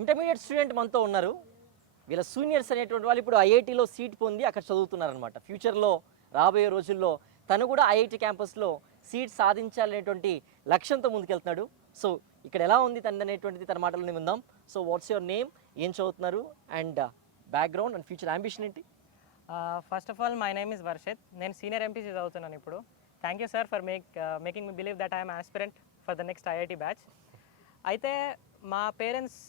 Intermediate student మనతో ఉన్నారు. వీళ్ళ సీనియర్స్ అనేటువంటి వాళ్ళు ఇప్పుడు ఐఐటీలో సీట్ పొంది అక్కడ చదువుతున్నారనమాట. ఫ్యూచర్లో రాబోయే రోజుల్లో తను కూడా ఐఐటీ క్యాంపస్లో సీట్ సాధించాలనేటువంటి లక్ష్యంతో ముందుకెళ్తున్నాడు. సో ఇక్కడ ఎలా ఉంది తనది అనేటువంటిది తన మాటలోనే ఉందాం. సో వాట్స్ యువర్ నేమ్, ఏం చదువుతున్నారు, and background and future ambition ఏంటి? First of all my name is Varshith. నేను సీనియర్ ఎంపీసీ చదువుతున్నాను ఇప్పుడు. Thank you sir for making me believe that I'm aspirant for the next IIT batch. అయితే మా parents,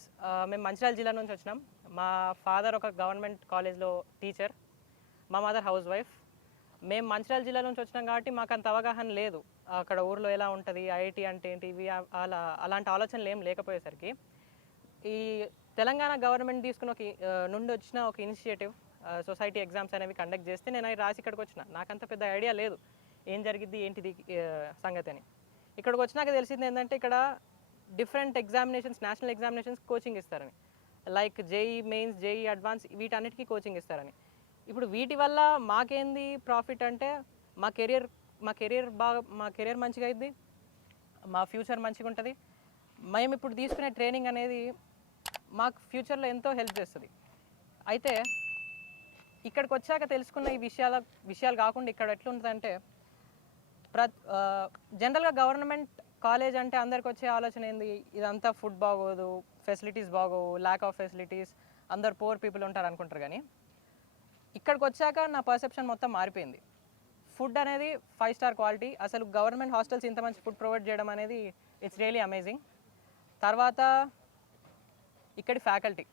మేము మంచిర్యాల జిల్లా నుంచి వచ్చినాం. మా ఫాదర్ ఒక గవర్నమెంట్ కాలేజ్లో టీచర్, మా మదర్ హౌస్ వైఫ్. మేము మంచిర్యాల జిల్లా నుంచి వచ్చినాం కాబట్టి మాకు అంత అవగాహన లేదు అక్కడ ఊర్లో ఎలా ఉంటుంది, ఐఐటీ అంటే ఏంటి, ఇవి అలాంటి ఆలోచనలు ఏం లేకపోయేసరికి ఈ తెలంగాణ గవర్నమెంట్ తీసుకున్న నుండి వచ్చిన ఒక ఇనిషియేటివ్ సొసైటీ ఎగ్జామ్స్ అనేవి కండక్ట్ చేస్తే నేను అవి రాసి ఇక్కడికి వచ్చిన. నాకంత పెద్ద ఐడియా లేదు ఏం జరిగిద్ది ఏంటిది సంగతి అని. ఇక్కడికి వచ్చినాక తెలిసింది ఏంటంటే ఇక్కడ different examinations, national examinations coaching ఇస్తారని, like JEE mains, JEE advance, వీటన్నిటికీ కోచింగ్ ఇస్తారని. ఇప్పుడు వీటి వల్ల మాకేంది ప్రాఫిట్ అంటే మా కెరియర్ మంచిగా అయింది, మా ఫ్యూచర్ మంచిగా ఉంటుంది. మేము ఇప్పుడు తీసుకునే ట్రైనింగ్ అనేది మాకు ఫ్యూచర్లో ఎంతో హెల్ప్ చేస్తుంది. అయితే ఇక్కడికి వచ్చాక తెలుసుకున్న ఈ విషయాలు కాకుండా ఇక్కడ ఎట్లుంటుందంటే జనరల్గా గవర్నమెంట్ కాలేజ్ అంటే అందరికి వచ్చే ఆలోచన ఏంది, ఇదంతా ఫుడ్ బాగోదు, ఫెసిలిటీస్ బాగోవు, ల్యాక్ ఆఫ్ ఫెసిలిటీస్, అందరు పూర్ పీపుల్ ఉంటారు అనుకుంటారు. కానీ ఇక్కడికి వచ్చాక నా పర్సెప్షన్ మొత్తం మారిపోయింది. ఫుడ్ అనేది 5 స్టార్ క్వాలిటీ. అసలు గవర్నమెంట్ హాస్టల్స్ ఇంత మంచి ఫుడ్ ప్రొవైడ్ చేయడం అనేది ఇట్స్ రియలీ అమేజింగ్. తర్వాత ఇక్కడి ఫ్యాకల్టీ,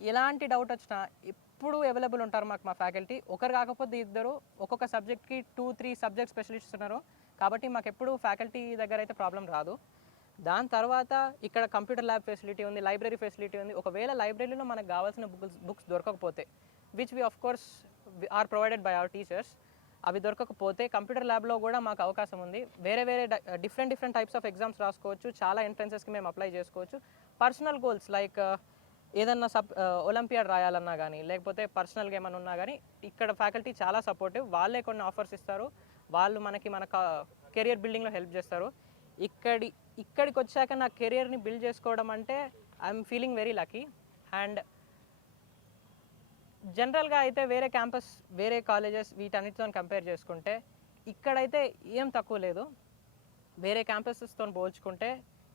ఎలాంటి డౌట్ వచ్చినా ఎప్పుడు అవైలబుల్ ఉంటారు మాకు. మా ఫ్యాకల్టీ ఒకరు కాకపోతే ఇద్దరు, ఒక్కొక్క సబ్జెక్ట్కి 2-3 సబ్జెక్ట్ స్పెషలిస్ట్స్ ఉన్నారు. కాబట్టి మాకు ఎప్పుడు ఫ్యాకల్టీ దగ్గర అయితే ప్రాబ్లం రాదు. దాని తర్వాత ఇక్కడ కంప్యూటర్ ల్యాబ్ ఫెసిలిటీ ఉంది, లైబ్రరీ ఫెసిలిటీ ఉంది. ఒకవేళ లైబ్రరీలో మనకు కావాల్సిన బుక్స్ దొరకకపోతే, which we of course are provided by our teachers, అవి దొరకకపోతే కంప్యూటర్ ల్యాబ్లో కూడా మాకు అవకాశం ఉంది. వేరే డిఫరెంట్ టైప్స్ ఆఫ్ ఎగ్జామ్స్ రాసుకోవచ్చు. చాలా ఎంట్రన్సెస్కి మేము అప్లై చేసుకోవచ్చు. పర్సనల్ గోల్స్ లైక్ ఏదన్నా ఒలింపియాడ్ రాయాలన్నా కానీ, లేకపోతే పర్సనల్గా ఏమైనా ఉన్నా కానీ ఇక్కడ ఫ్యాకల్టీ చాలా సపోర్టివ్. వాళ్ళే కొన్ని ఆఫర్స్ ఇస్తారు. వాళ్ళు మన కెరియర్ బిల్డింగ్లో హెల్ప్ చేస్తారు. ఇక్కడికి వచ్చాక నా కెరియర్ని బిల్డ్ చేసుకోవడం అంటే I'm feeling very lucky. And జనరల్గా అయితే వేరే క్యాంపస్, వేరే కాలేజెస్ వీటన్నిటితో కంపేర్ చేసుకుంటే ఇక్కడైతే ఏం తక్కువ లేదు. వేరే క్యాంపసెస్తో పోల్చుకుంటే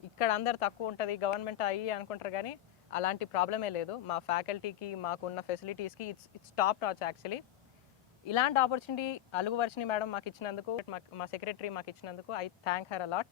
ఇక్కడ అందరు తక్కువ ఉంటుంది, గవర్నమెంట్ అయ్యి అనుకుంటారు. కానీ అలాంటి ప్రాబ్లమే లేదు. మా ఫ్యాకల్టీకి, మాకున్న ఫెసిలిటీస్కి ఇట్స్ టాప్ నాచ్ యాక్చువల్లీ. ఇలాంటి ఆపర్చునిటీ అలుగు వర్షిని మేడం మాకు ఇచ్చినందుకు, మా సెక్రటరీ మాకు ఇచ్చినందుకు ఐ థ్యాంక్ హర్ అలాట్.